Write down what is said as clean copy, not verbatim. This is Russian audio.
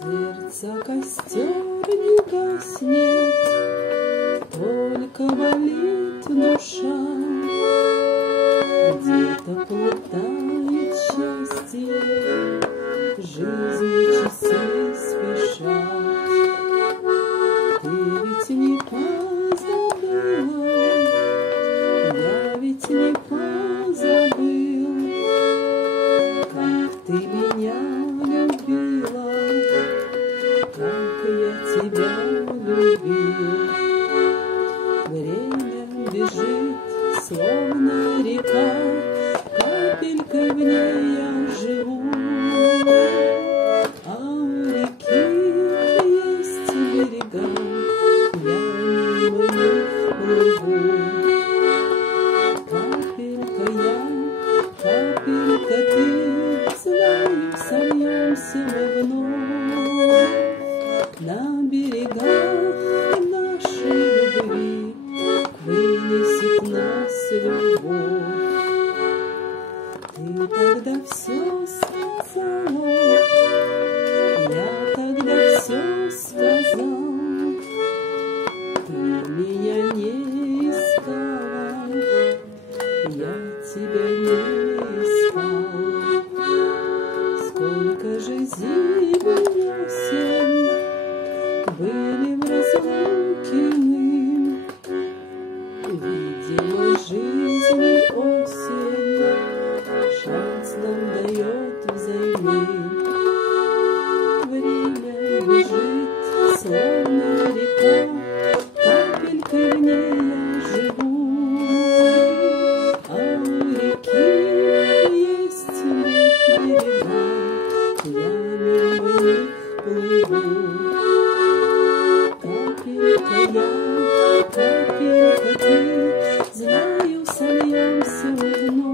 Сердца костер не гаснет, только болит душа. Где-то плутает счастье, жизни часы спешат. Ты ведь не позабыла, я ведь не позабыл, как ты меня любила, как я тебя любил. Время бежит, словно река, капелькой в ней я живу. А у реки есть берега, я мимо них плыву. Капелька я, капелька ты, знаю, сольемся мы вновь на берегах нашей любви. Вынесет нас любовь. Ты тогда все сказала, я тогда все сказал. Ты меня не искала, я тебя не искал. Сколько же зим и осень были в разлуке мы. Видимо, жизнь осень шанс нам дает взаймы. Время бежит, словно река, капелькой в ней я живу. А у реки есть берега, я мимо них плыву. Капелька я, капелька ты, знаю, сольемся мы вновь.